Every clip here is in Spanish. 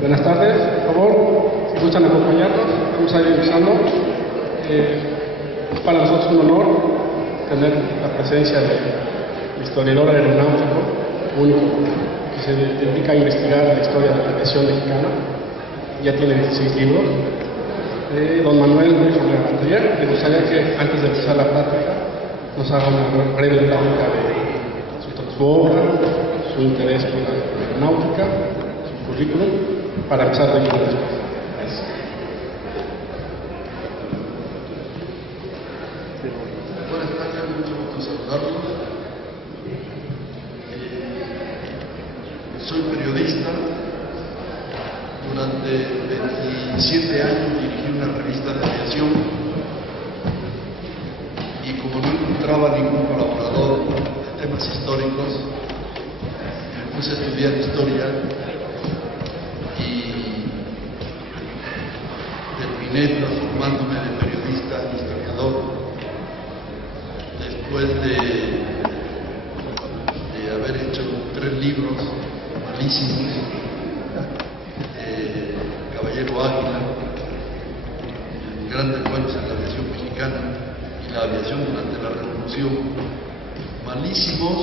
Buenas tardes, por favor, si gustan acompañarnos, vamos a ir empezando. Es para nosotros un honor tener la presencia del historiador aeronáutico único que se dedica a investigar la historia de la aviación mexicana. Ya tiene 16 libros. Don Manuel Ruiz Ortega. Me gustaría que antes de empezar la plática nos haga una breve plática de su obra, su interés por la aeronáutica, su currículum, para empezar de lleno después. Gracias. Buenas tardes, mucho gusto saludarlos. Soy periodista. Durante 27 años dirigí una revista de aviación y como no encontraba ningún colaborador de temas históricos, me puse a estudiar historia y terminé transformándome de periodista a historiador después de haber hecho 3 libros malísimos. Caballero Águila, Grandes Vuelos en la Aviación Mexicana y la aviación durante la Revolución, malísimos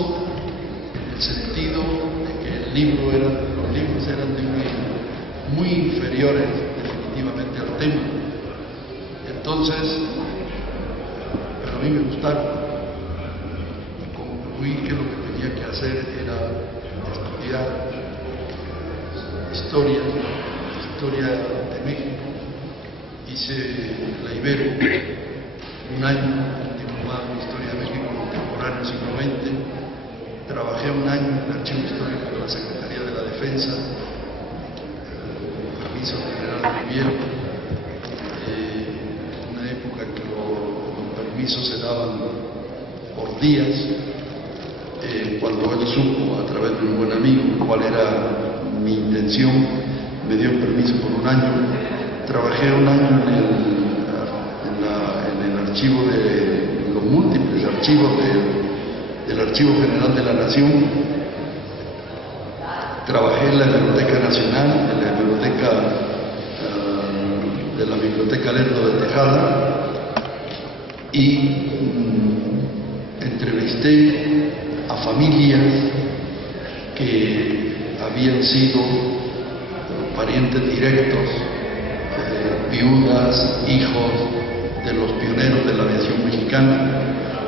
en el sentido de que los libros eran muy inferiores definitivamente al tema. Entonces, pero a mí me gustaron. Concluí que lo que tenía que hacer era estudiar historia de México. Hice la Ibero un año, diplomado en Historia de México Contemporáneo siglo XX. Trabajé un año en el Archivo Histórico de la Secretaría de la Defensa, con permiso del general Riviero, una época que los permisos se daban por días. Cuando él supo, a través de un buen amigo, cuál era mi intención, me dio permiso por un año. Trabajé un año en el archivo de los múltiples archivos del Archivo General de la Nación. Trabajé en la Biblioteca Nacional, en la biblioteca de la Biblioteca Lerdo de Tejada, y entrevisté a familias que habían sido parientes directos, viudas, hijos de los pioneros de la aviación mexicana.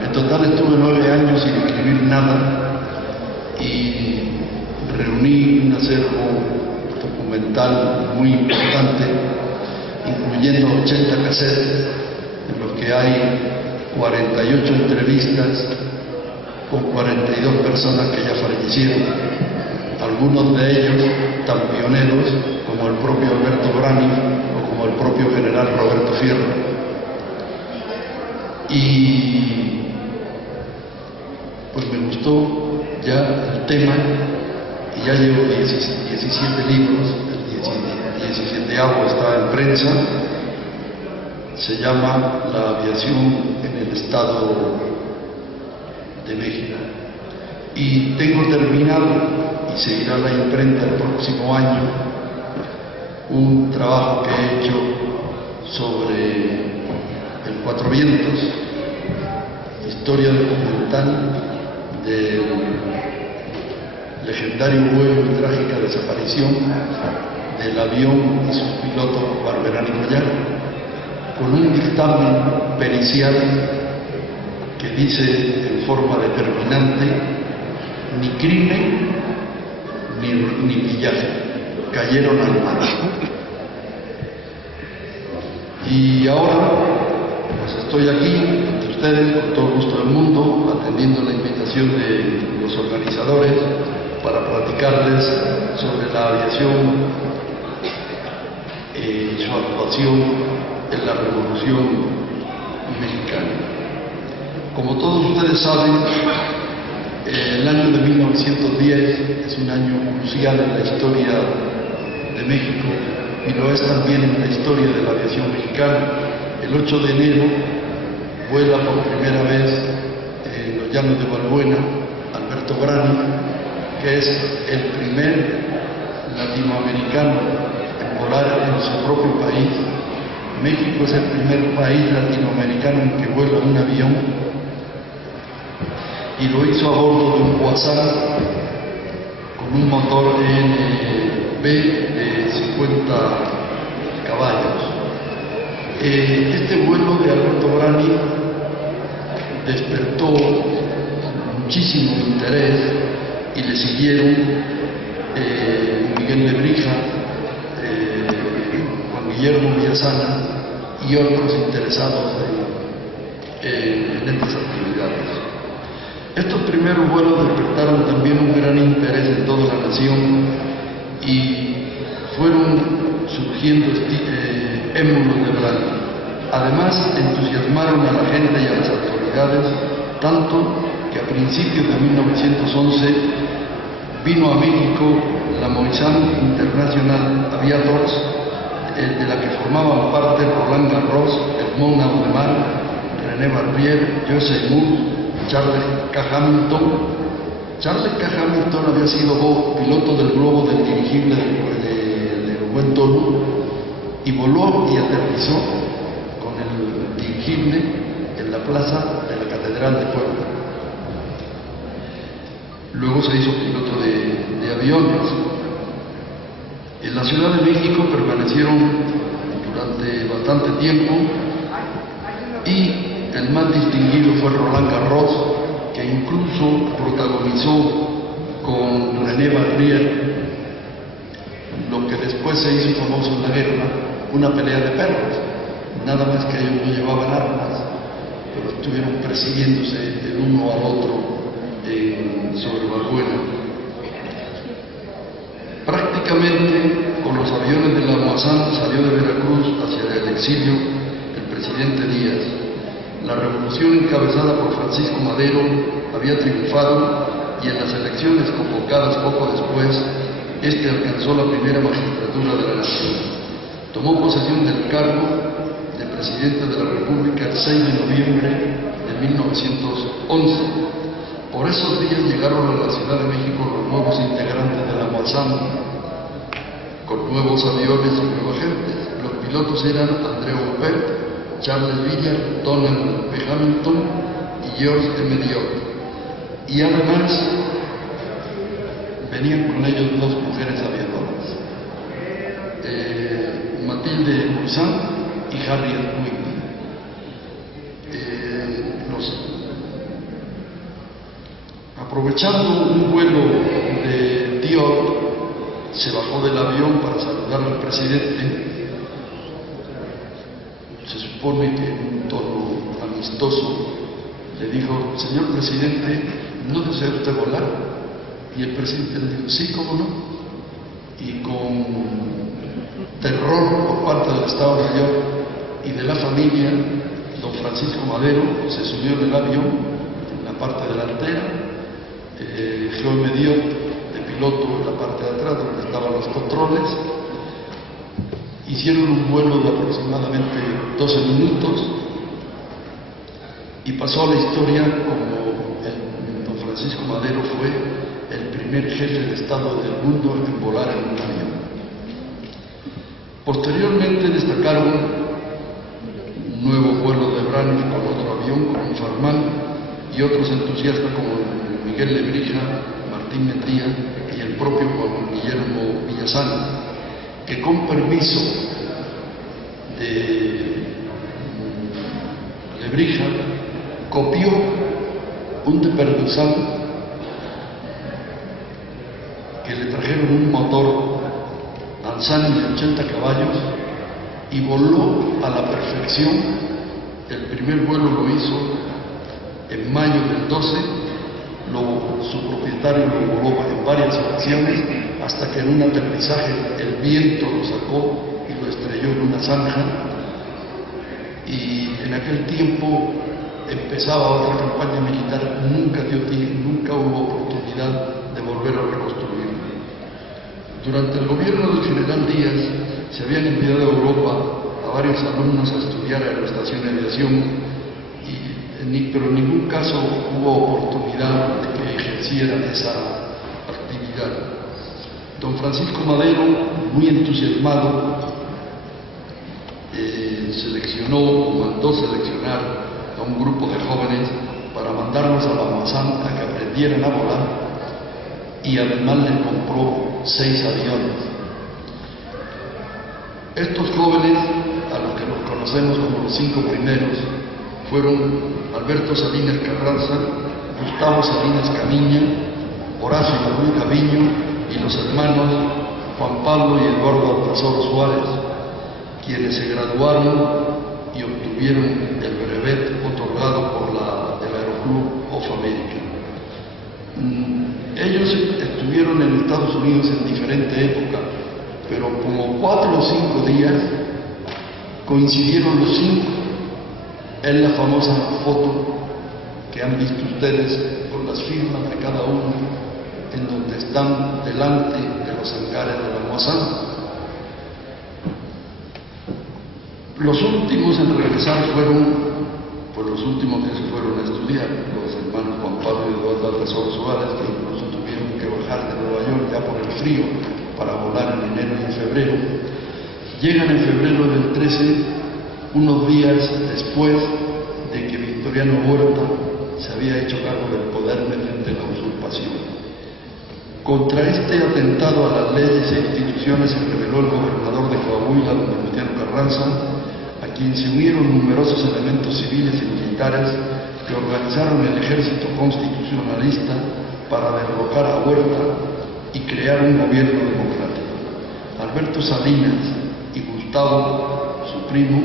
En total estuve 9 años sin escribir nada y reuní un acervo documental muy importante, incluyendo 80 cassettes, en los que hay 48 entrevistas con 42 personas que ya fallecieron, algunos de ellos tan pioneros como el propio Alberto Brani o como el propio general Roberto Fierro. Y pues me gustó ya el tema y ya llevo 17 libros, el 17º está en prensa. Se llama La aviación en el Estado de México, y tengo terminado, y seguirá la imprenta el próximo año, un trabajo que he hecho sobre el Cuatro Vientos, historia documental del legendario vuelo y trágica desaparición del avión y sus pilotos Barberán y Goyán, con un dictamen pericial que dice en forma determinante: ni crimen ni pillaje, cayeron al mar. Y ahora pues estoy aquí ante ustedes con todo el gusto del mundo, atendiendo la invitación de los organizadores para platicarles sobre la aviación y su actuación en la Revolución Mexicana. Como todos ustedes saben, el año de 1910 es un año crucial en la historia de México y lo es también en la historia de la aviación mexicana. El 8 de enero vuela por primera vez en los llanos de Balbuena Alberto Brani, que es el primer latinoamericano volar en su propio país. México es el primer país latinoamericano en que vuela un avión, y lo hizo a bordo de un Huazán con un motor NB de 50 caballos. Este vuelo de Alberto Brani despertó muchísimo interés y le siguieron Miguel Lebrija, Juan Guillermo Villasana y otros interesados en estas actividades. Estos primeros vuelos despertaron también un gran interés en toda la nación y fueron surgiendo émulos de Brani. Además, entusiasmaron a la gente y a las autoridades, tanto que a principios de 1911 vino a México la Moisán International Aviators, de la que formaban parte Roland Garros, Edmond Audemars, René Barbier, Joseph Moore, Charles K. Hamilton. Charles K. Hamilton había sido piloto del globo del dirigible de buen tono y voló y aterrizó con el dirigible en la plaza de la Catedral de Puebla. Luego se hizo piloto de aviones. En la Ciudad de México permanecieron durante bastante tiempo y el más distinguido fue Roland Garros, que incluso protagonizó con René Barbier lo que después se hizo famoso en la guerra, una pelea de perros. Nada más que ellos no llevaban armas, pero estuvieron persiguiéndose el uno al otro sobre Balbuena. Prácticamente con los aviones de la Moisán salió de Veracruz hacia el exilio el presidente Díaz. La revolución encabezada por Francisco Madero había triunfado y en las elecciones convocadas poco después, este alcanzó la primera magistratura de la nación. Tomó posesión del cargo de presidente de la República el 6 de noviembre de 1911. Por esos días llegaron a la Ciudad de México los nuevos integrantes de la Moisán, con nuevos aviones y nueva gente. Los pilotos eran André Aubert, Charles Villar, Donald P. Hamilton y George M. Diop. Y además venían con ellos dos mujeres aviadoras, Matilde Moisán y Harriet Whitney. Aprovechando un vuelo de Diop, se bajó del avión para saludar al presidente. Se supone que en un tono amistoso le dijo: señor presidente, ¿no desea usted volar? Y el presidente le dijo: sí, cómo no. Y con terror por parte del Estado Mayor y de la familia, don Francisco Madero se subió en el avión, en la parte delantera, George Diop de piloto en la parte de atrás, donde estaban los controles. Hicieron un vuelo de aproximadamente 12 minutos y pasó a la historia como don Francisco Madero fue el primer jefe de Estado del mundo en volar en un avión. Posteriormente destacaron un nuevo vuelo de Brani con otro avión, con un Farman, y otros entusiastas como Miguel Lebrija, Martín Metría y el propio Juan Guillermo Villasana, que con permiso de Lebrija copió un de Perduzán que le trajeron un motor Ansan de 80 caballos y voló a la perfección. El primer vuelo lo hizo en mayo del 12, su propietario lo voló en varias ocasiones hasta que en un aterrizaje el viento lo sacó y lo estrelló en una zanja, y en aquel tiempo empezaba otra campaña militar. Nunca hubo oportunidad de volver a reconstruirlo. Durante el gobierno del general Díaz se habían enviado a Europa a varios alumnos a estudiar aeroestación y aviación, pero en ningún caso hubo oportunidad de que ejercieran esa actividad. Don Francisco Madero, muy entusiasmado, seleccionó o mandó seleccionar a un grupo de jóvenes para mandarlos a la Moazán a que aprendieran a volar, y además les compró 6 aviones. Estos jóvenes, a los que nos conocemos como los 5 primeros, fueron Alberto Salinas Carranza, Gustavo Salinas Camiña, Horacio Manuel Gaviño y los hermanos Juan Pablo y Eduardo Altazor Suárez, quienes se graduaron y obtuvieron el brevet otorgado por el Aeroclub of America. Ellos estuvieron en Estados Unidos en diferente época, pero como 4 o 5 días coincidieron los 5 en la famosa foto que han visto ustedes con las firmas de cada uno, en donde están delante de los hangares de la Moazán. Los últimos en regresar fueron, pues los últimos que se fueron a estudiar, los hermanos Juan Pablo y Eduardo Altazor Suárez, que incluso tuvieron que bajar de Nueva York ya por el frío para volar en enero y en febrero. Llegan en febrero del 13, unos días después de que Victoriano Huerta se había hecho cargo del poder mediante la usurpación. Contra este atentado a las leyes e instituciones se rebeló el gobernador de Coahuila, don Venustiano Carranza, a quien se unieron numerosos elementos civiles y militares que organizaron el ejército constitucionalista para derrocar a Huerta y crear un gobierno democrático. Alberto Salinas y Gustavo, su primo,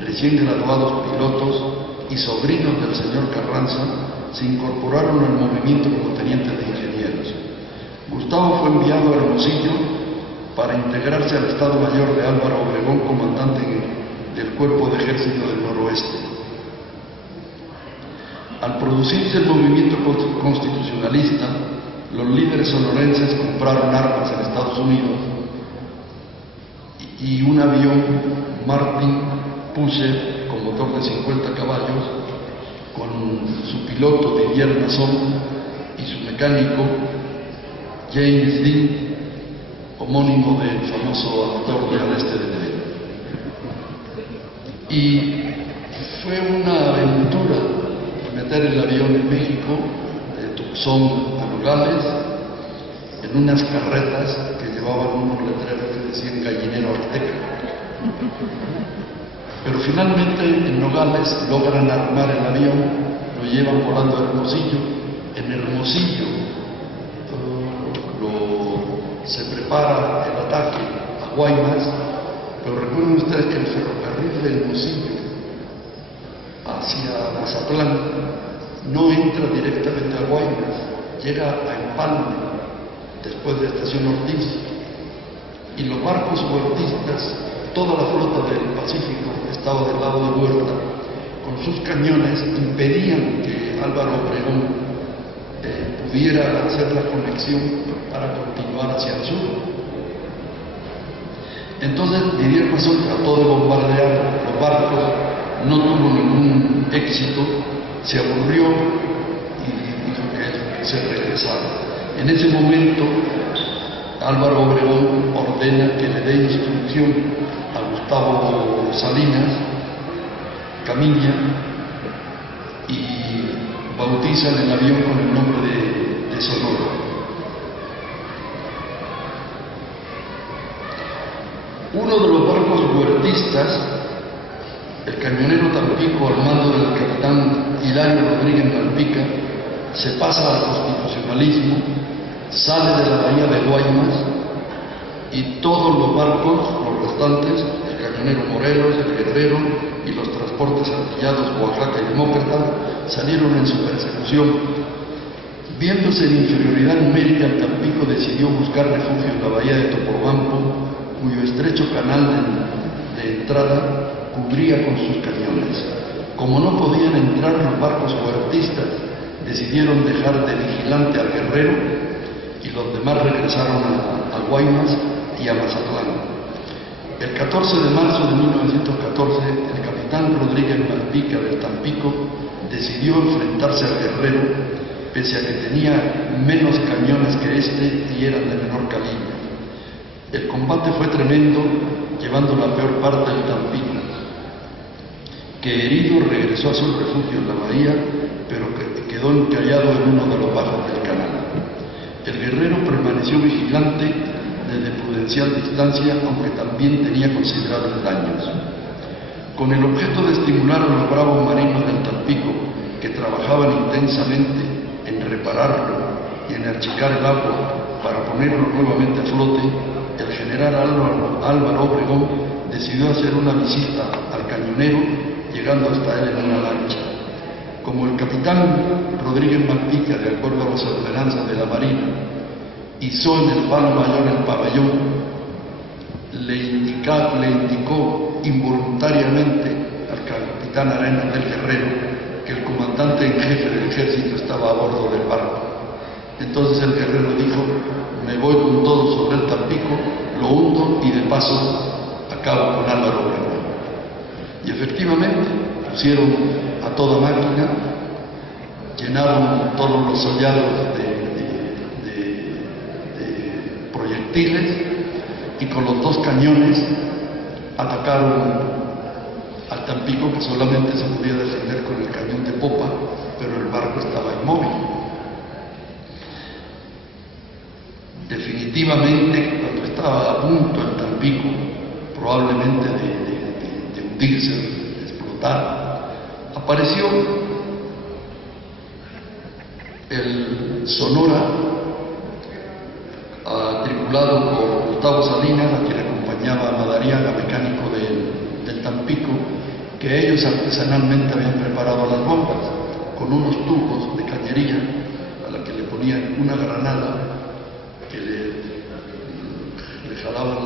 recién graduados pilotos y sobrinos del señor Carranza, se incorporaron al movimiento como tenientes de ingenieros. Gustavo fue enviado a Hermosillo para integrarse al Estado Mayor de Álvaro Obregón, comandante del Cuerpo de Ejército del Noroeste. Al producirse el movimiento constitucionalista, los líderes sonorenses compraron armas en Estados Unidos y un avión Martin Pusher con motor de 50 caballos, con su piloto Didier Masson y su mecánico James Dean, homónimo del famoso actor de Al Este de Negro. Y fue una aventura meter el avión en México, de Tucson a Nogales, en unas carretas que llevaban unos letreros que decían Gallinero Azteca. Pero finalmente en Nogales logran armar el avión, lo llevan volando a Hermosillo. En Hermosillo se prepara el ataque a Guaymas, pero recuerden ustedes que el ferrocarril de Hermosillo hacia Mazatlán no entra directamente a Guaymas, llega a Empalme después de Estación Ortiz, y los barcos huertistas, toda la flota del Pacífico estaba del lado de Huerta, con sus cañones impedían que Álvaro Obregón pudiera hacer la conexión para continuar hacia el sur. Entonces Didier Masson trató de bombardear los barcos, no tuvo ningún éxito, se aburrió y dijo que se regresara. En ese momento Álvaro Obregón ordena que le dé instrucción a Gustavo Salinas Camiña y bautizan el avión con el nombre de Sonora. Uno de los barcos huertistas, el cañonero Tampico, al mando del capitán Hilario Rodríguez Malpica, se pasa al constitucionalismo, sale de la bahía de Guaymas, y todos los barcos, los restantes, el cañonero Morelos, el Guerrero y los transportes artillados Oaxaca y Demócrata, salieron en su persecución. Viéndose en inferioridad numérica, el Tampico decidió buscar refugio en la bahía de Topolobampo, cuyo estrecho canal de entrada cubría con sus cañones. Como no podían entrar los barcos huertistas, decidieron dejar de vigilante al Guerrero y los demás regresaron a Guaymas y a Mazatlán. El 14 de marzo de 1914, el capitán Rodríguez Malpica del Tampico decidió enfrentarse al Guerrero, pese a que tenía menos cañones que este y eran de menor calibre. El combate fue tremendo, llevando la peor parte del Tampico, que herido regresó a su refugio en la bahía, pero que quedó encallado en uno de los bajos del canal. El guerrero permaneció vigilante desde prudencial distancia, aunque también tenía considerables daños. Con el objeto de estimular a los bravos marinos del Tampico, que trabajaban intensamente en repararlo y en achicar el agua para ponerlo nuevamente a flote, el general Álvaro Obregón decidió hacer una visita al cañonero, llegando hasta él en una lancha. Como el capitán Rodríguez Malpica, de acuerdo a las ordenanzas de la Marina, izó en el palo mayor el pabellón, le indicó involuntariamente al capitán Arenas del Guerrero que el comandante en jefe del ejército estaba a bordo del barco. Entonces el guerrero dijo: me voy con todo sobre el Tampico, lo hundo y de paso acabo con Álvaro Obregón. Y efectivamente pusieron a toda máquina, llenaron todos los sollados de proyectiles y con los dos cañones atacaron al Tampico, que solamente se podía defender con el cañón de popa, pero el barco estaba inmóvil. Definitivamente, cuando estaba a punto el Tampico, probablemente de hundirse, de explotar, apareció el Sonora, tripulado por Gustavo Salinas, a quien acompañaba a Madariaga, mecánico del Tampico, que ellos artesanalmente habían preparado las bombas con unos tubos de cañería a la que le ponían una granada que le jalaban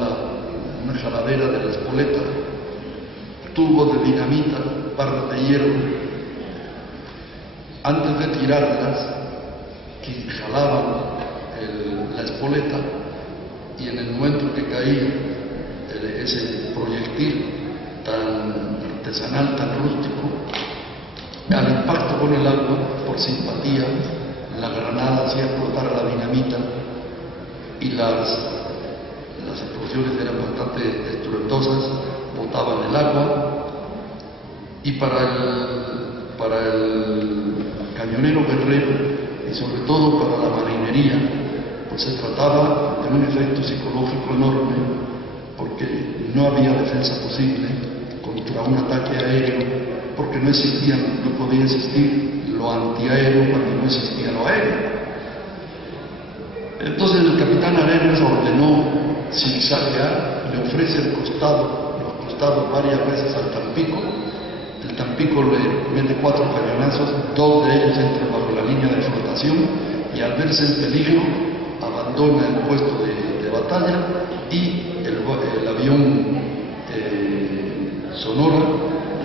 una jaladera de la espoleta, tubos de dinamita, barras de hierro. Antes de tirarlas, que jalaban la espoleta, y en el momento que caía ese proyectil tan artesanal, tan rústico, al impacto con el agua, por simpatía, la granada hacía explotar la dinamita y las explosiones eran bastante estruendosas, botaban el agua, y para el cañonero guerrero y sobre todo para la marinería, pues se trataba de un efecto psicológico enorme, porque no había defensa posible contra un ataque aéreo, porque no podía existir lo antiaéreo cuando no existía lo aéreo. Entonces el capitán Arenas ordenó zigzaguear, le ofrece los costados varias veces al Tampico. El Tampico le mete 4 cañonazos, 2 de ellos entran bajo la línea de flotación, y al verse en peligro abandona el puesto de batalla, y el avión Sonora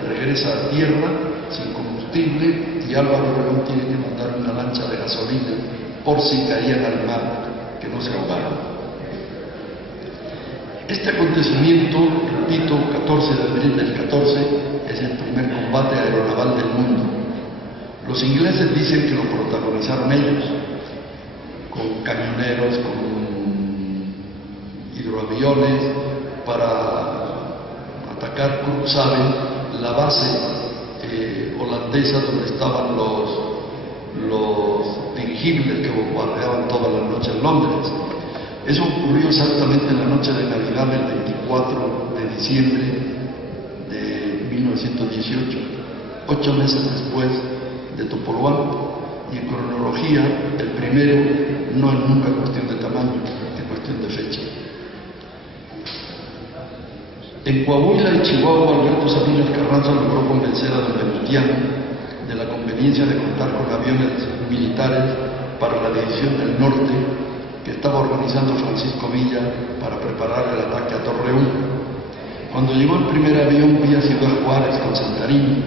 regresa a tierra sin combustible, y Álvaro Obregón tiene que mandar una lancha de gasolina por si caían al mar, que no se ahogaran. Este acontecimiento, repito, 14 de abril del 14, es el primer combate aeronaval del mundo. Los ingleses dicen que lo protagonizaron ellos, con cañoneros, con hidroaviones, para atacar Cuxhaven, la base holandesa donde estaban los dirigibles que bombardeaban todas las noches en Londres. Eso ocurrió exactamente en la noche de Navidad del 24 de diciembre de 1918, 8 meses después de Topolobampo. Y en cronología, el primero no es nunca cuestión de tamaño, es cuestión de fecha. En Coahuila y Chihuahua, Alberto Salinas Carranza logró convencer a don Venustiano de la conveniencia de contar con aviones militares para la División del Norte que estaba organizando Francisco Villa para preparar el ataque a Torreón. Cuando llegó el primer avión vía Ciudad Juárez con Santarini,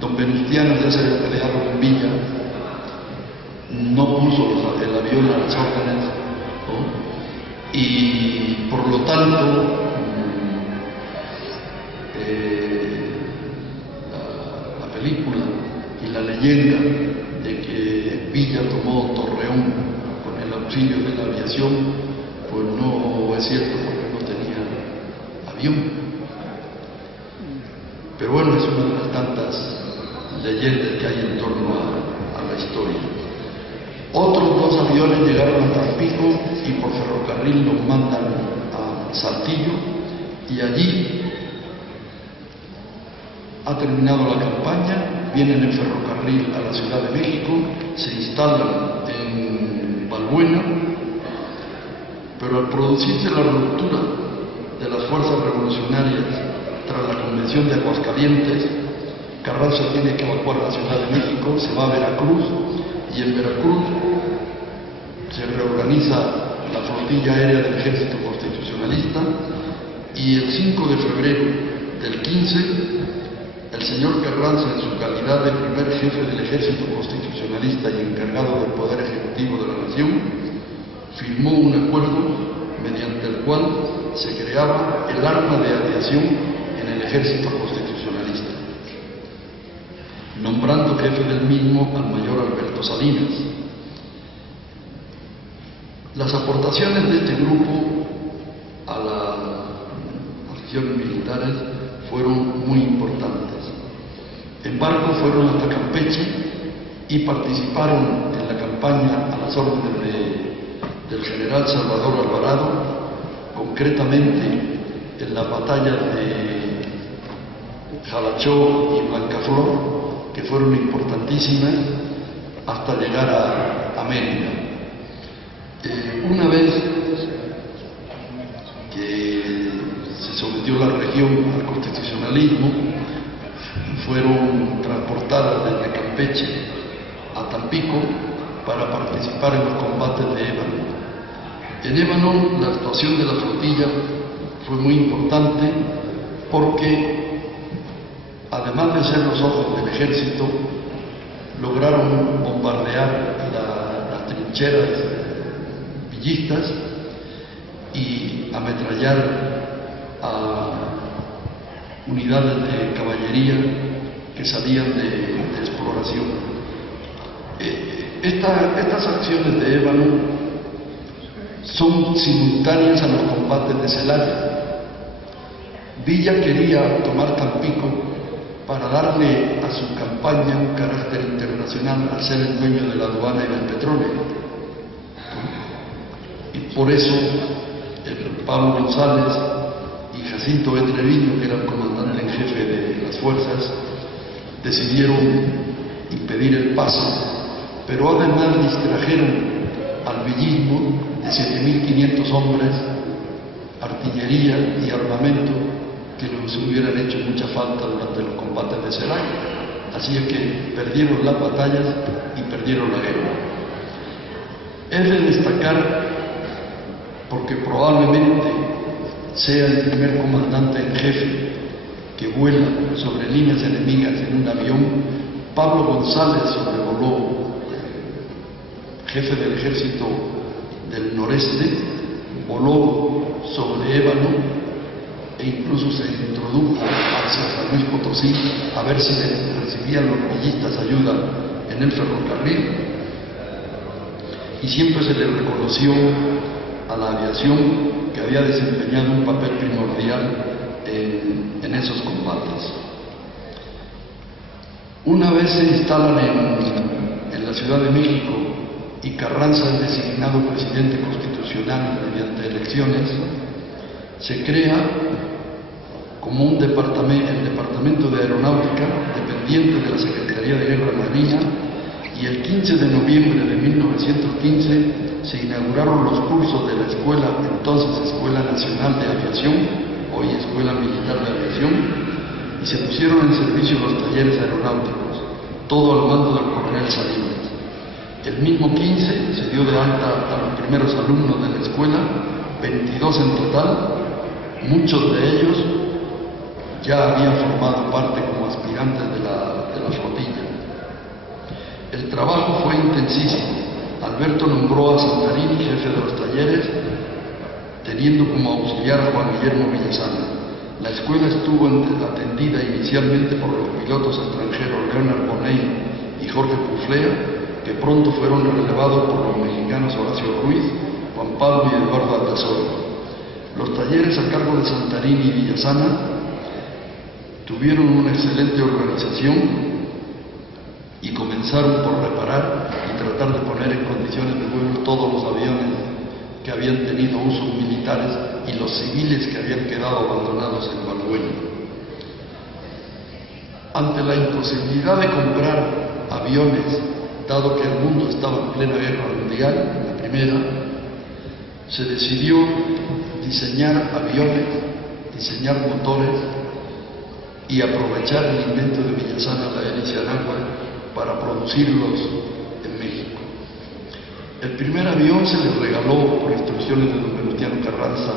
don Venustiano ya se había peleado con Villa, no puso el avión a las órdenes, ¿no? Y por lo tanto la película y la leyenda de que Villa tomó Torreón con el auxilio de la aviación, pues no es cierto, porque no tenía avión. Pero bueno, es una de las tantas leyendas que hay en torno a la historia. Otros 2 aviones llegaron a Tampico y por ferrocarril los mandan a Saltillo, y allí ha terminado la campaña, vienen en ferrocarril a la Ciudad de México, se instalan en Balbuena, pero al producirse la ruptura de las fuerzas revolucionarias tras la Convención de Aguascalientes, Carranza tiene que evacuar la Ciudad de México, se va a Veracruz, y en Veracruz se reorganiza la flotilla aérea del Ejército Constitucionalista, y el 5 de febrero del 15, el señor Carranza, en su calidad de primer jefe del Ejército Constitucionalista y encargado del Poder Ejecutivo de la Nación, firmó un acuerdo mediante el cual se creaba el arma de aviación en el Ejército Constitucionalista, nombrando jefe del mismo al mayor Alberto Salinas. Las aportaciones de este grupo a las acciones militares fueron muy importantes. En barco fueron hasta Campeche y participaron en la campaña a las órdenes del general Salvador Alvarado, concretamente en las batallas de Jalachó y Blancaflor, que fueron importantísimas, hasta llegar a Mérida. Una vez que se sometió la región al constitucionalismo, fueron transportadas desde Campeche a Tampico para participar en los combates de Ébano. En Ébano la actuación de la flotilla fue muy importante porque, además de ser los ojos del ejército, lograron bombardear las trincheras villistas y ametrallar a unidades de caballería que salían de exploración. Estas acciones de Ébano son simultáneas a los combates de Celaya. Villa quería tomar Tampico para darle a su campaña un carácter internacional al ser el dueño de la aduana y del petróleo. Y por eso Pablo González y Jacinto B. Treviño, que era el comandante en jefe de las fuerzas, decidieron impedir el paso, pero además distrajeron al villismo de 7.500 hombres, artillería y armamento que les hubieran hecho mucha falta durante los combates de Celaya. Así es que perdieron las batallas y perdieron la guerra. Es de destacar, porque probablemente sea el primer comandante en jefe que vuela sobre líneas enemigas en un avión, Pablo González sobrevoló, jefe del ejército del noreste, voló sobre Ébano e incluso se introdujo hacia San Luis Potosí a ver si recibían los villistas ayuda en el ferrocarril, y siempre se le reconoció a la aviación que había desempeñado un papel primordial en esos combates. Una vez se instalan en la Ciudad de México y Carranza es designado presidente constitucional mediante elecciones, se crea como el Departamento de Aeronáutica, dependiente de la Secretaría de Guerra Marina, y el 15 de noviembre de 1915 se inauguraron los cursos de la escuela, entonces Escuela Nacional de Aviación, hoy Escuela Militar de Aviación, y se pusieron en servicio los talleres aeronáuticos, todo al mando del coronel Salinas. El mismo 15 se dio de alta a los primeros alumnos de la escuela, 22 en total, muchos de ellos ya habían formado parte como aspirantes de la flotilla. El trabajo fue intensísimo. Alberto nombró a Santarini jefe de los talleres, teniendo como auxiliar a Juan Guillermo Villasana. La escuela estuvo atendida inicialmente por los pilotos extranjeros Leonard Bonney y Jorge Puflea, que pronto fueron relevados por los mexicanos Horacio Ruiz Juan Pablo y Eduardo Altazoro. Los talleres a cargo de Santarini y Villasana tuvieron una excelente organización y comenzaron por reparar y tratar de poner en condiciones de vuelo todos los aviones que habían tenido usos militares y los civiles que habían quedado abandonados en Valbuena. Ante la imposibilidad de comprar aviones, dado que el mundo estaba en plena guerra mundial, la primera, se decidió diseñar aviones, diseñar motores y aprovechar el invento de Villasana, la hélice Anáhuac, para producirlos en México. El primer avión se le regaló por instrucciones de don Venustiano Carranza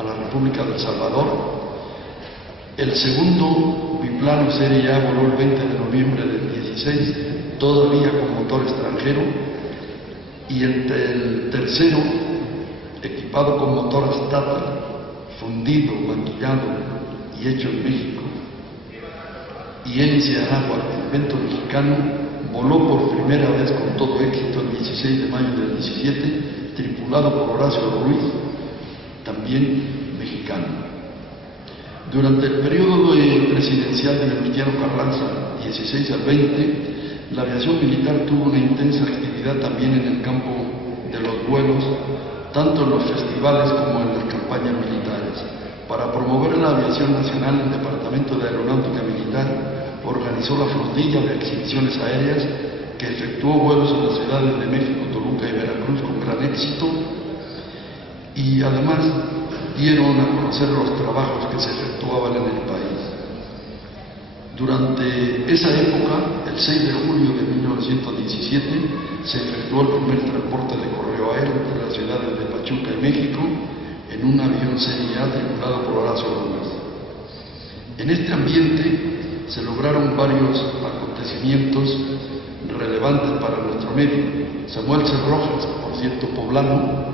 a la República de El Salvador. El segundo biplano Serie A voló el 20 de noviembre del 16, todavía con motor extranjero, y el tercero, equipado con motor Stata, fundido, maquillado y hecho en México, y hélice Anáhuac, invento mexicano, voló por primera vez con todo éxito el 16 de mayo del 17, tripulado por Horacio Ruiz, también mexicano. Durante el periodo presidencial de Venustiano Carranza, 16 al 20, la aviación militar tuvo una intensa actividad también en el campo de los vuelos, tanto en los festivales como en las campañas militares. Para promover la aviación nacional, el Departamento de Aeronáutica Militar organizó la flotilla de exhibiciones aéreas que efectuó vuelos en las ciudades de México, Toluca y Veracruz con gran éxito, y además dieron a conocer los trabajos que se efectuaban en el país. Durante esa época, el 6 de julio de 1917, se efectuó el primer transporte de correo aéreo entre las ciudades de Pachuca y México en un avión Serie A tripulado por Horacio Ruiz. En este ambiente se lograron varios acontecimientos relevantes para nuestro medio. Samuel C. Rojas, por cierto poblano,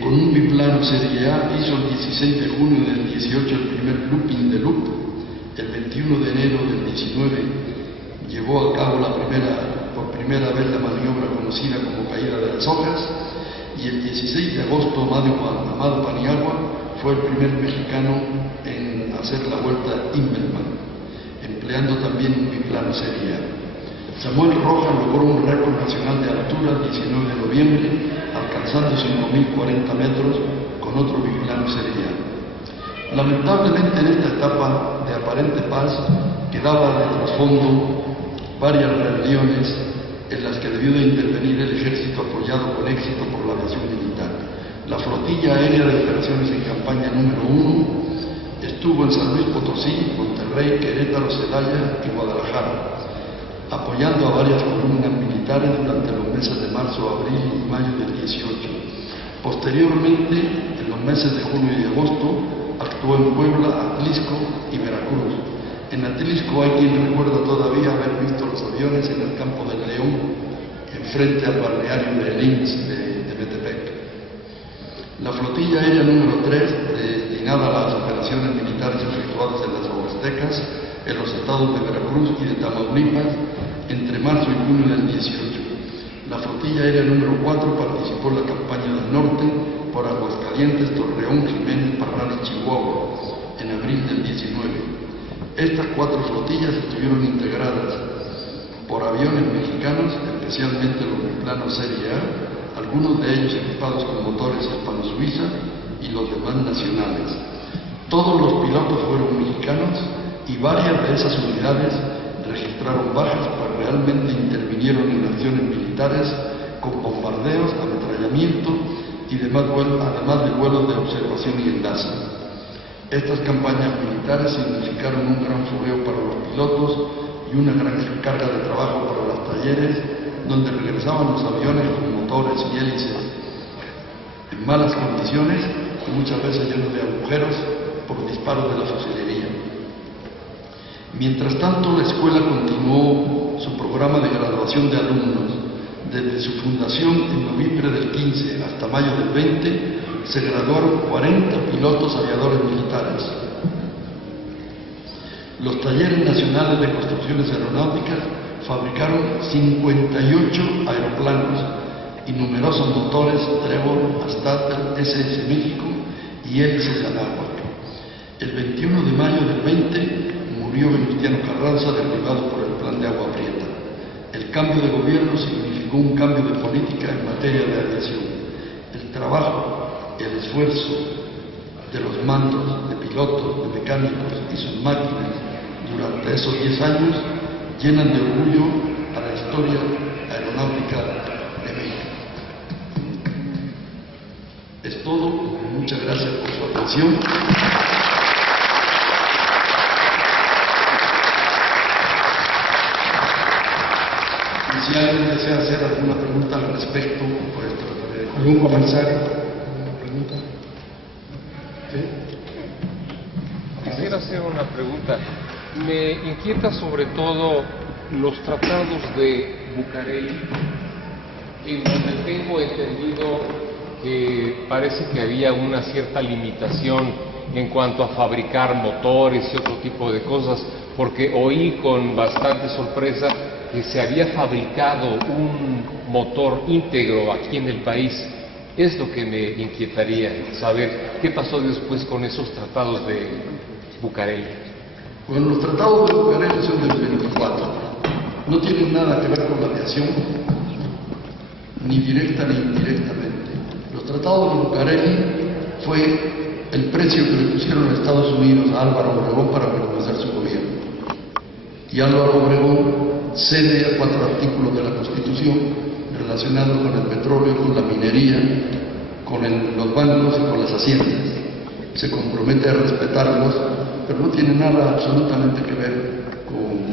con un biplano Serie A hizo el 16 de junio del 18 el primer looping de loop. El 21 de enero del 19 llevó a cabo por primera vez la maniobra conocida como caída de las hojas, y el 16 de agosto Amado Paniagua fue el primer mexicano en hacer la vuelta Immelmann, empleando también un biplano Serie A. Samuel Rojas logró un récord nacional de altura el 19 de noviembre, alcanzando 5.040 metros con otro biplano Serie A. Lamentablemente, en esta etapa de aparente paz quedaba de trasfondo varias rebeliones en las que debió de intervenir el ejército, apoyado con éxito por la aviación militar. La flotilla aérea de operaciones en campaña número 1 estuvo en San Luis Potosí, Monterrey, Querétaro, Celaya y Guadalajara, apoyando a varias columnas militares durante los meses de marzo, abril y mayo del 18. Posteriormente, en los meses de junio y de agosto, actuó en Puebla, Atlisco y Veracruz. En Atlisco hay quien recuerda todavía haber visto los aviones en el campo del León, enfrente al balneario de Linz de Metepec. La flotilla aérea número 3, destinada a las operaciones militares efectuadas en las Huastecas, en los estados de Veracruz y de Tamaulipas, entre marzo y junio del 18. La flotilla aérea número 4 participó en la campaña del norte por Aguascalientes, Torreón, Jiménez, Parral y Chihuahua, en abril del 19. Estas 4 flotillas estuvieron integradas por aviones mexicanos, especialmente los biplanos Serie A, algunos de ellos equipados con motores hispano-suiza y los demás nacionales. Todos los pilotos fueron mexicanos y varias de esas unidades registraron bajas, pues realmente intervinieron en acciones militares con bombardeos, ametrallamiento y además de vuelos de observación y enlace. Estas campañas militares significaron un gran fogueo para los pilotos y una gran carga de trabajo para los talleres, donde regresaban los aviones con motores y hélices en malas condiciones y muchas veces llenos de agujeros por disparos de la fusilería. Mientras tanto, la escuela continuó su programa de graduación de alumnos. Desde su fundación en noviembre del 15 hasta mayo del 20, se graduaron 40 pilotos aviadores militares. Los talleres nacionales de construcciones aeronáuticas fabricaron 58 aeroplanos y numerosos motores Trevor, Stadler, SS México y Hélices Anáhuac. El 21 de mayo del 20 murió Venustiano Carranza, derribado por el plan de Agua Prieta. El cambio de gobierno significó un cambio de política en materia de aviación. El trabajo y el esfuerzo de los mandos, de pilotos, de mecánicos y sus máquinas durante esos 10 años llenan de orgullo a la historia aeronáutica de México. Es todo. Muchas gracias por su atención. Si alguien desea hacer alguna pregunta al respecto, pues trataré. ¿Algún comentario? ¿Alguna pregunta? ¿Sí? Quisiera hacer una pregunta. Me inquieta sobre todo los tratados de Bucareli, en donde tengo entendido que parece que había una cierta limitación en cuanto a fabricar motores y otro tipo de cosas, porque oí con bastante sorpresa que se había fabricado un motor íntegro aquí en el país. Es lo que me inquietaría saber qué pasó después con esos tratados de Bucareli. Bueno, los tratados de Bucareli son del 24. No tienen nada que ver con la aviación, ni directa ni indirectamente. Los tratados de Bucareli fue el precio que le pusieron a Estados Unidos a Álvaro Obregón para reconocer su gobierno. Y Álvaro Obregón cede a 4 artículos de la Constitución relacionados con el petróleo, con la minería, con los bancos y con las haciendas. Se compromete a respetarlos, pero no tiene nada absolutamente que ver con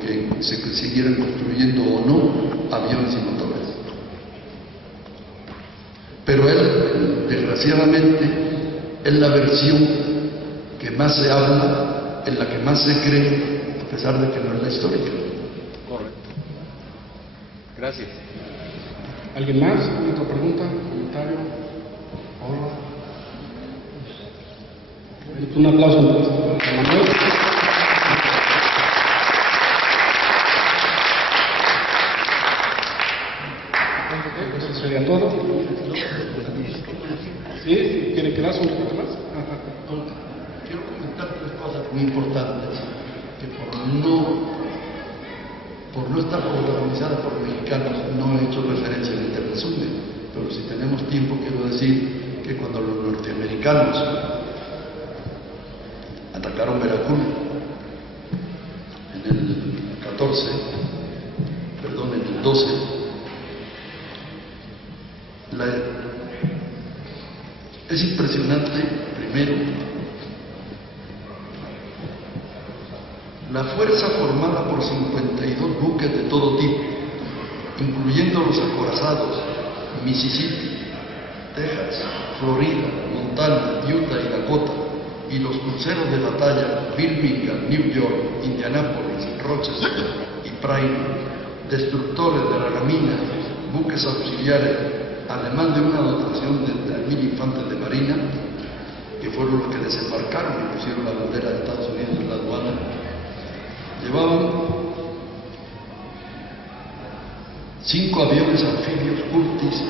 que se siguieran construyendo o no aviones y motores. Pero él, desgraciadamente, es la versión que más se habla, en la que más se cree, a pesar de que no es la histórica. Correcto. Gracias. ¿Alguien más? ¿Otra pregunta? ¿Comentario? Hola. Un aplauso para Manuel. Eso sería todo. ¿Sí? ¿Quiere quedarse un poco más? Quiero comentar 3 cosas muy importantes que por no estar protagonizadas por mexicanos no he hecho referencia en este resumen, pero si tenemos tiempo quiero decir que cuando los norteamericanos atacaron Veracruz en el 12, es impresionante, primero, la fuerza formada por 52 buques de todo tipo, incluyendo los acorazados Mississippi, Texas, Florida, Montana, Utah y Dakota, y los cruceros de batalla Birmingham, New York, Indianápolis, Rochester y Prime, destructores de la Ramina, buques auxiliares, además de una dotación de 3.000 infantes de marina, que fueron los que desembarcaron y pusieron la bandera de Estados Unidos en la aduana. Llevaban 5 aviones anfibios Curtiss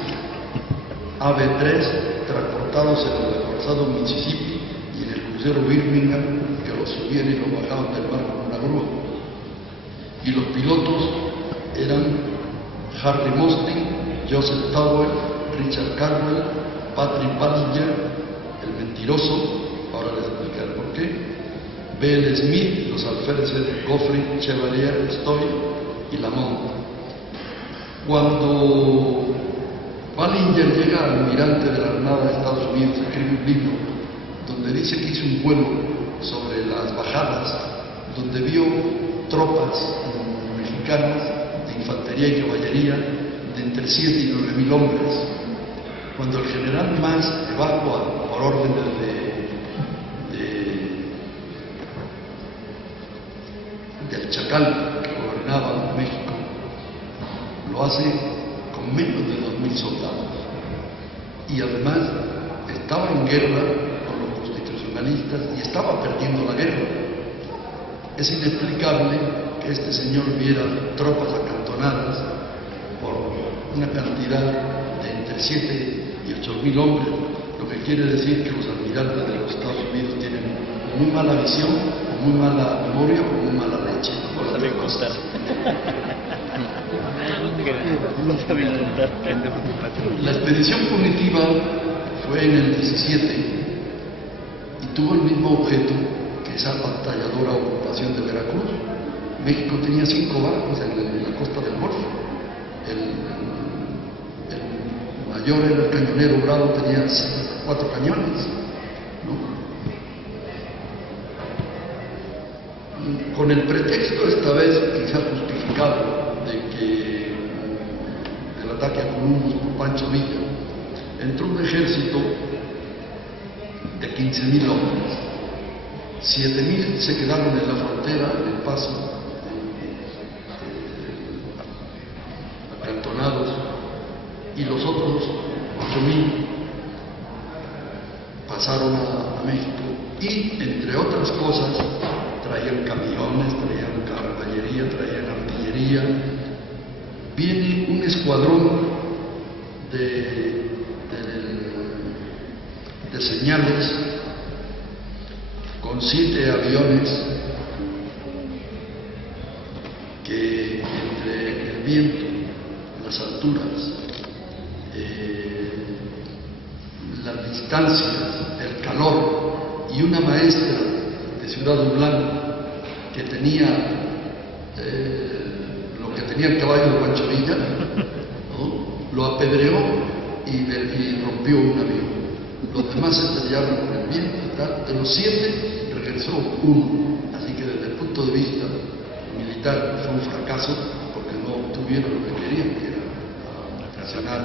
AB-3 transportados en el acorazado Mississippi y en el crucero Birmingham, que los subían y los bajaban del mar con una grúa. Y los pilotos eran Harry Mosting, Joseph Towell, Richard Carwell, Patrick Ballinger, el mentiroso, ahora les explicaré por qué, B.L. Smith, los alféreces Goffrey, Chevalier, Stoy y Lamont. Cuando Ballinger llega al almirante de la Armada de Estados Unidos, escribe un libro donde dice que hizo un vuelo sobre las bajadas, donde vio tropas mexicanas de infantería y caballería de entre 7 y 9.000 hombres. Cuando el general Mas evacua por orden del Chacal, que gobernaba México, lo hace con menos de 2.000 soldados. Y además estaba en guerra con los constitucionalistas y estaba perdiendo la guerra. Es inexplicable que este señor viera tropas acantonadas por una cantidad de entre 7 y 8.000 hombres, lo que quiere decir que los almirantes de los Estados Unidos tienen muy mala visión, o muy mala memoria, o muy mala leche. No saben contar. No saben contar. La expedición punitiva fue en el 17 y tuvo el mismo objeto que esa batalladora ocupación de Veracruz. México tenía 5 barcos en la costa del Golfo. El mayor era el cañonero Bravo, tenía 4 cañones, ¿no? Con el pretexto, esta vez quizá justificado, de que el ataque a Columbus por Pancho Villa, entró un ejército de 15.000 hombres. 7.000 se quedaron en la frontera, en el paso, acantonados, y los otros 8.000 pasaron a México, y entre otras cosas traían camiones, traían caballería, traían artillería. Viene un escuadrón de señales con 7 aviones que entre el viento, las alturas, las distancias, el calor y una maestra de Ciudad Urbana que tenía lo que tenía el caballo de Pancho Villa, ¿no? Lo apedreó y rompió un avión. Los demás se estrellaron con el viento y tal. De los 7 regresó 1. Así que desde el punto de vista militar fue un fracaso porque no obtuvieron lo que querían, que era presionar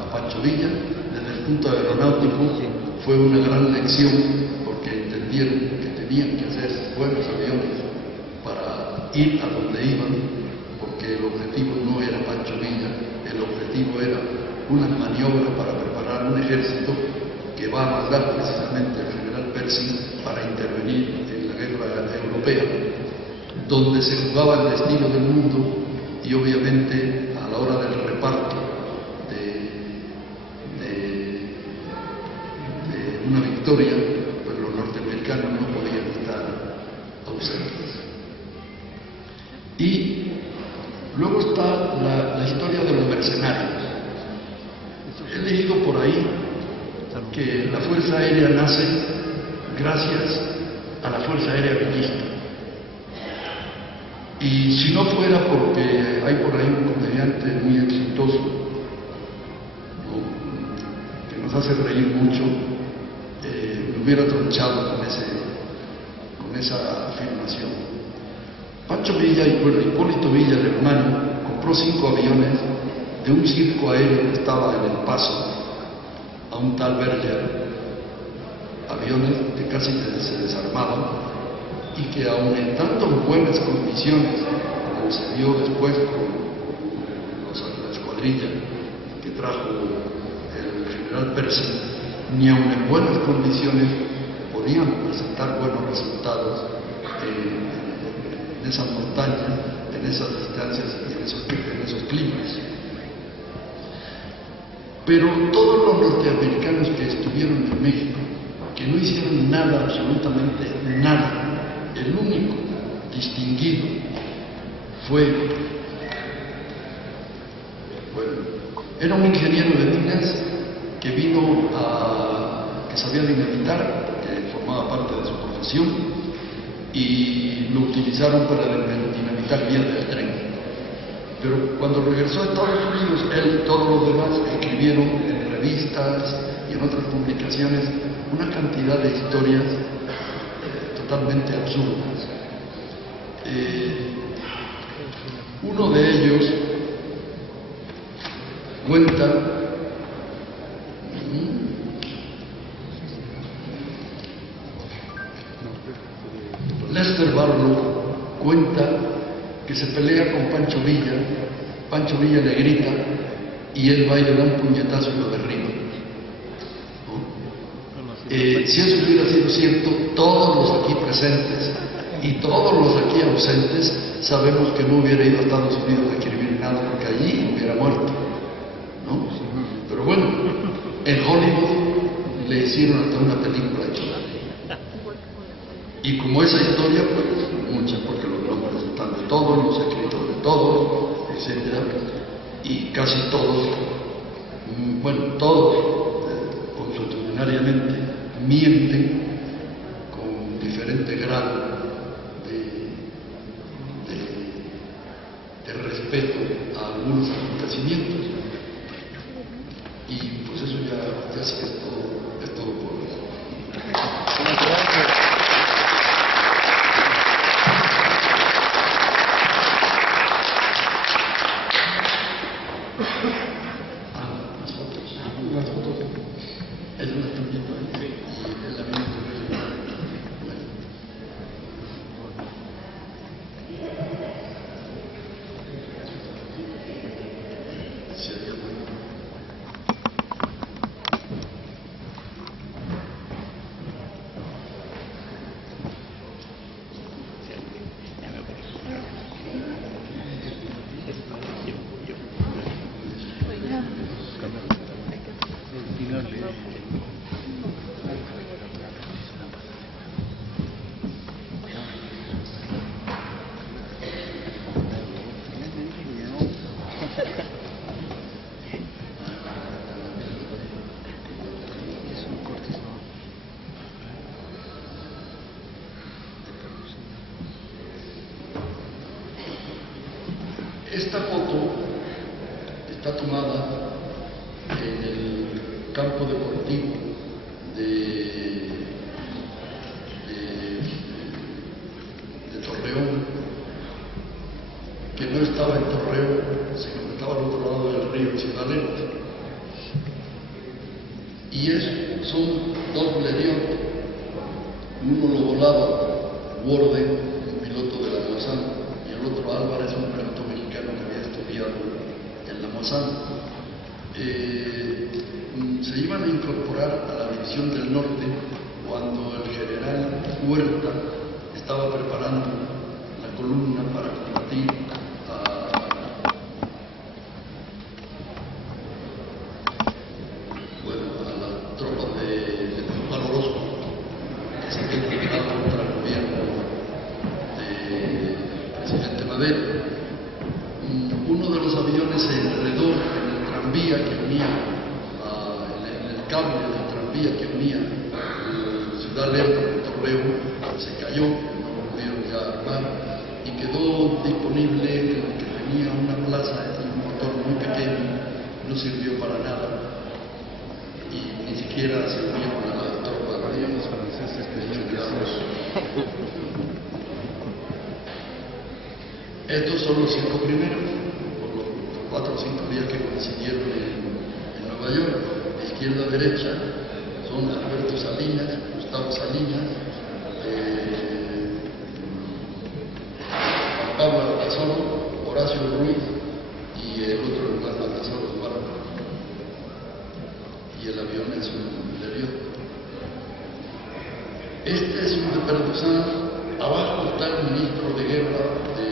a Pancho Villa. Desde el punto aeronáutico fue una gran lección porque entendieron que tenían que hacer buenos aviones para ir a donde iban, porque el objetivo no era Pancho Villa, el objetivo era una maniobra para preparar un ejército que va a mandar precisamente al general Pershing para intervenir en la guerra europea, donde se jugaba el destino del mundo, y obviamente a la hora del reparto de una victoria, pues los norteamericanos no podían estar ausentes. Y luego está la historia de los mercenarios. He leído por ahí que la Fuerza Aérea nace gracias a la Fuerza Aérea Villista. Y si no fuera porque hay por ahí un comediante muy exitoso, ¿no?, que nos hace reír mucho, me hubiera tronchado con esa afirmación. Pancho Villa y Hipólito Villa, el hermano, compró 5 aviones de un circo aéreo que estaba en El Paso, a un tal Berger, aviones que casi se desarmaban y que aun en tanto en buenas condiciones, como se vio después con la escuadrilla que trajo el general Pershing, ni aun en buenas condiciones podían presentar buenos resultados en esas montañas, en esas distancias y en esos climas. Pero todos los norteamericanos que estuvieron en México, que no hicieron nada, absolutamente nada, el único distinguido fue, bueno, era un ingeniero de minas que vino que sabía dinamitar, que formaba parte de su profesión, y lo utilizaron para dinamitar vías del tren. Pero cuando regresó a Estados Unidos, él y todos los demás escribieron en revistas y en otras publicaciones una cantidad de historias totalmente absurdas. Uno de ellos cuenta Lester Barlow cuenta que se pelea con Pancho Villa le grita y él va y le da un puñetazo y lo derriba, ¿no? Si eso hubiera sido cierto, todos los aquí presentes y todos los aquí ausentes sabemos que no hubiera ido a Estados Unidos a escribir nada, porque allí hubiera muerto, ¿no? Pero bueno, en Hollywood le hicieron hasta una película aquí. Y como esa historia, pues mucha, porque los nombres están de todos, los escritos de todos, etc. Y casi todos, bueno, todos, consuetudinariamente, mienten con diferente grado de respeto a algunos acontecimientos. Y pues eso ya sí es todo por hoy. Las fotos. Es una también, ¿no? Sí. Y es la misma bueno. Sí, esta foto está tomada en el campo deportivo de Torreón, que no estaba en Torreón, sino que estaba al otro lado del río, en Ciudad Alerta. Y son dos Blériot, uno lo volaba Warden, un piloto de la Mossad, y el otro Álvarez, un piloto mexicano que había estudiado en la Mossad. Se iban a incorporar a la División del Norte cuando el general Huerta estaba preparando la columna para combatir a la tropa de Guzmán Orozco, que se había integrado contra el gobierno del presidente Madero. Uno de los aviones se enredó en el tranvía que unía, en el cable del tranvía que unía Ciudad Alerta con Torreón, se cayó, no lo pudieron ya armar, y quedó disponible el que tenía una plaza y un motor muy pequeño, no sirvió para nada, y ni siquiera sirvieron a la tropa de los franceses que estos son los 5 primeros, por los 4 o 5 días que coincidieron en Nueva York. De izquierda a derecha son Alberto Salinas, Gustavo Salinas, Juan Pablo Alcázar, Horacio Ruiz y el otro hermano Alcázar Osvaldo. Y el avión es un Blériot. Este es un de Perduzán. Abajo está el ministro de Guerra de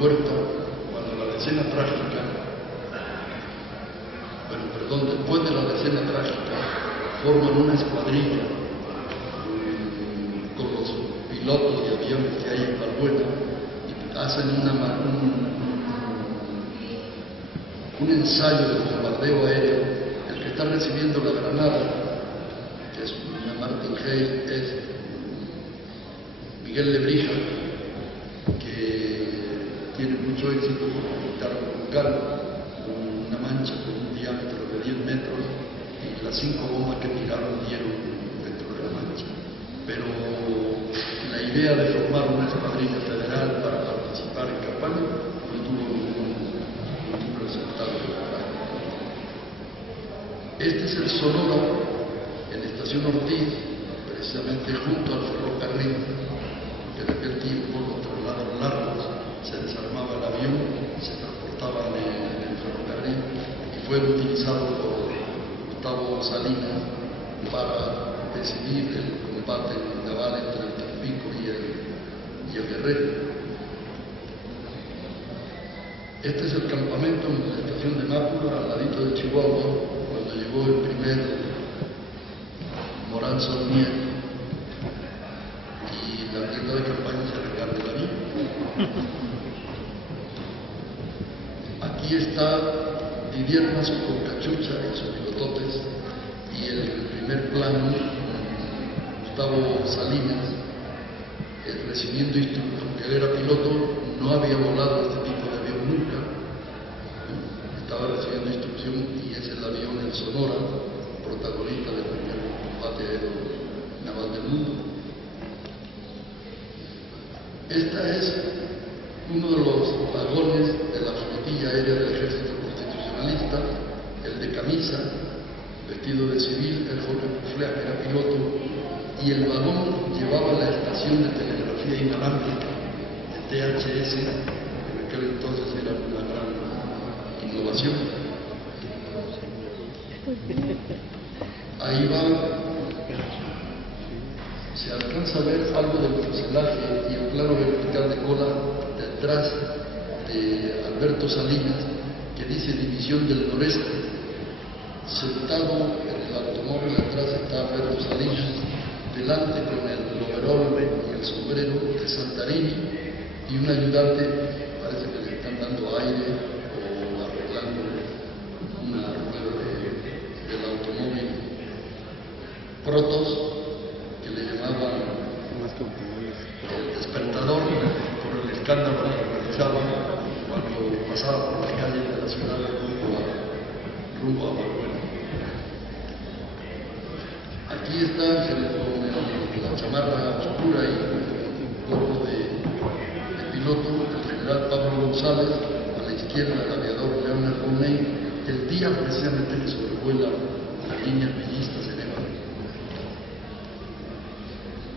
Huerta, cuando la decena trágica, después de la decena trágica, forman una escuadrilla con los pilotos de aviones que hay en Valbuena y hacen un ensayo de bombardeo aéreo. El que está recibiendo la granada, que es una Martin Hay, es Miguel Lebrija, que tiene mucho éxito como militar local, con una mancha con un diámetro de 10 metros, y las 5 bombas que tiraron dieron dentro de la mancha. Pero la idea de formar una escuadrilla federal para participar en campaña no tuvo ningún resultado. Este es el Sonora, en la estación Ortiz, precisamente junto al ferrocarril, que en aquel tiempo los traslados largos se desarmaba el avión, se transportaba en el ferrocarril y fue utilizado por Gustavo Salinas para decidir el combate naval entre el Tampico y el Guerrero. Este es el campamento en la estación de Nápoles, al ladito de Chihuahua, cuando llegó el primer Morán Saunier, y la tienda de campaña se recarga la vida. Aquí está Didier Mazo con cachucha y sus bigototes, y en el primer plano Gustavo Salinas recibiendo instrucción, que él era piloto, no había volado este tipo de avión nunca, estaba recibiendo instrucción, y es el avión en Sonora, protagonista del primer combate aéreo naval del mundo. Este es uno de los vagones de la flotilla aérea del Ejército Constitucionalista, el de camisa, vestido de civil, el Jorge Puflea, que era piloto, y el vagón llevaba la estación de telegrafía inalámbrica de THS, que en aquel entonces era una gran innovación. Ahí va, se alcanza a ver algo del fuselaje y el plano vertical de cola detrás de Alberto Salinas, que dice División del Noreste. Sentado en el automóvil atrás está Alberto Salinas, delante con el overol y el sombrero de Santarini, y un ayudante, parece que le están dando aire o arreglando una rueda del automóvil. Protos, que le llamaban el despertador por el escándalo que realizaba cuando pasaba por las calles de la ciudad rumbo a Barbuena. Aquí está con la chamarra oscura y el gorro de piloto, el general Pablo González, a la izquierda el aviador Leonard Bonney, el día precisamente que sobrevuela las líneas villistas en Ébano.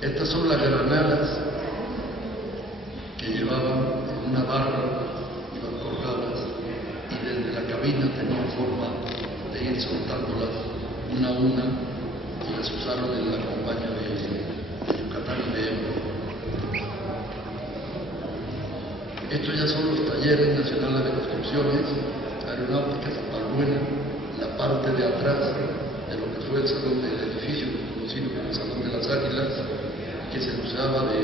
Estas son las granadas que llevaban en una barra, iban colgadas, y desde la cabina tenían forma de ir soltándolas una a una, y las usaron en la campaña de Yucatán y de Ébano. Estos ya son los talleres nacionales de construcciones aeronáuticas en Barbuena, la parte de atrás de lo que fue el salón del edificio conocido como el Salón de las Águilas, que se usaba de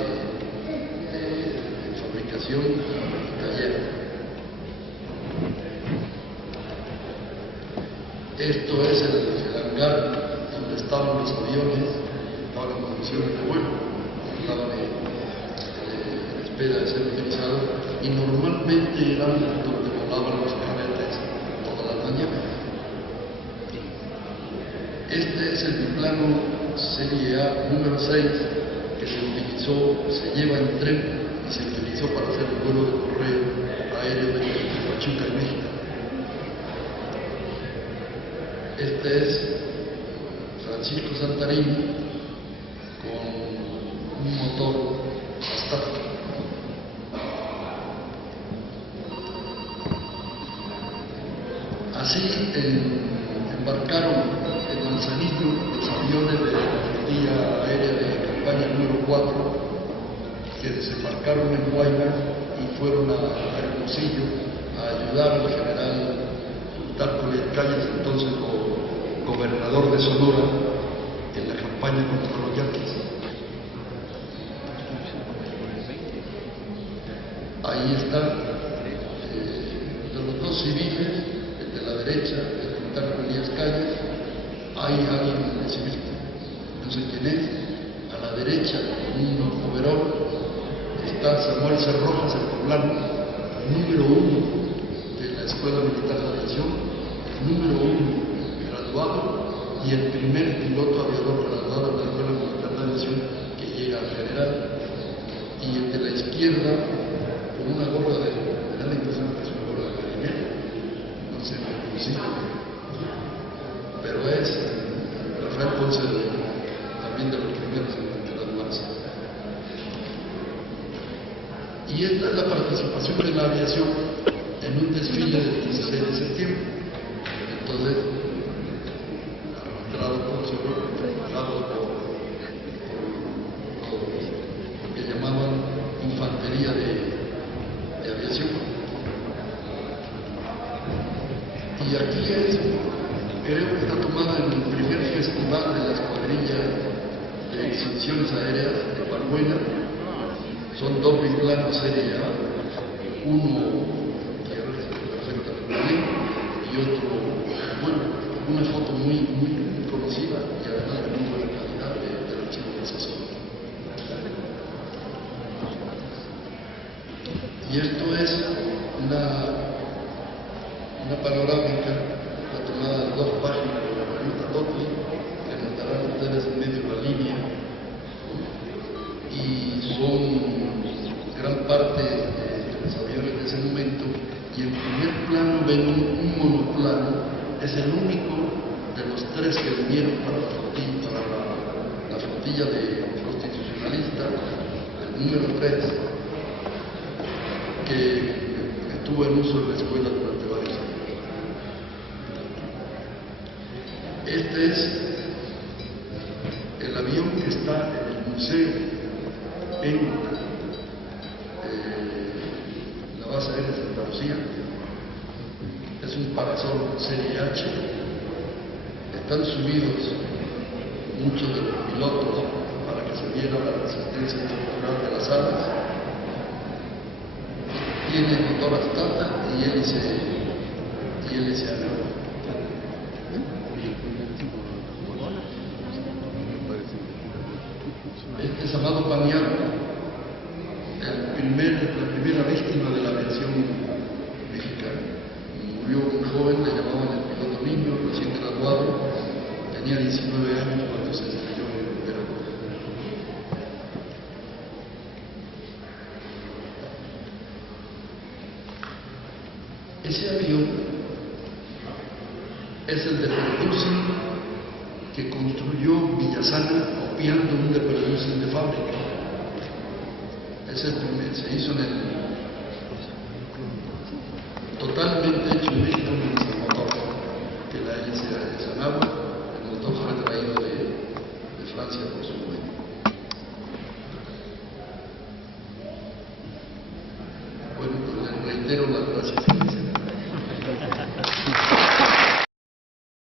fabricación y taller. Esto es el hangar donde estaban los aviones, estaban en condiciones de vuelo, estaban en espera de ser utilizados, y normalmente eran donde volaban los cadetes todas las mañanas. Este es el biplano Serie A número 6, que se utilizó, se lleva en tren y se utilizó para hacer el vuelo de correo aéreo de Pachuca en México. Este es Francisco Santarini con un motor Hastag. Así embarcaron en Manzanillo los aviones de la flotilla aérea de campaña número 4, que desembarcaron en Guaymas y fueron a Hermosillo a ayudar al general Plutarco Elías Calles, entonces gobernador de Sonora, en la campaña contra los yaquis. Ahí están de los dos civiles, el de la derecha, el Plutarco Elías Calles. Hay alguien de civil, no sé quién es. A la derecha, con un overol, está Samuel Cerrojas, el poblano, número 1 de la Escuela Militar de Aviación, número 1 graduado, y el primer piloto aviador graduado de la Escuela Militar de Aviación que llega al general. Y el de la izquierda, con una gorra de, me da la impresión que es una gorra de marinero, no sé, sí, pero es Rafael Ponce, también de los primeros en graduarse. Y esta es la participación de la aviación en un desfile del 16 de septiembre. Entonces, arrastrado por su grupo, empujado por lo que llamaban infantería de aviación. Y aquí es, creo que está tomada en el primer festival de la escuadrilla de exhibiciones aéreas de Balbuena. Son dos biplanos serie A, uno que resiste perfectamente bien y otro, bueno, una foto muy conocida y además de muy buena calidad del archivo de Sazón. Y esto es una panorámica, la tomada de 2 páginas de la revista Lotus, que notarán ustedes en medio de la línea, y son gran parte de los aviones de ese momento, y en primer plano ven un monoplano, es el único de los 3 que vinieron para la flotilla de constitucionalista, el número 3, que estuvo en uso en la escuela durante varios años. Este es el avión que está en el museo en la base aérea de Santa Lucía. Es un Parasol serie H. Están subidos muchos de los pilotos para que se viera la resistencia estructural de las alas. Tiene motor Astata y hélice aero. Este es Amado Paniagua, la primera víctima de la aviación mexicana. Murió muy joven, le llamaban el piloto niño, recién graduado, tenía 19 años cuando se estrelló en Veracruz. Ese avión es el de Perdusin que construyó Villasana copiando un de Perdusin de fábrica. Ese es el primer, se hizo totalmente hecho en México menos el motor, que la hélice era de Sanagua. El motor fue traído de Francia por su dueño. Bueno, pues les reitero las gracias.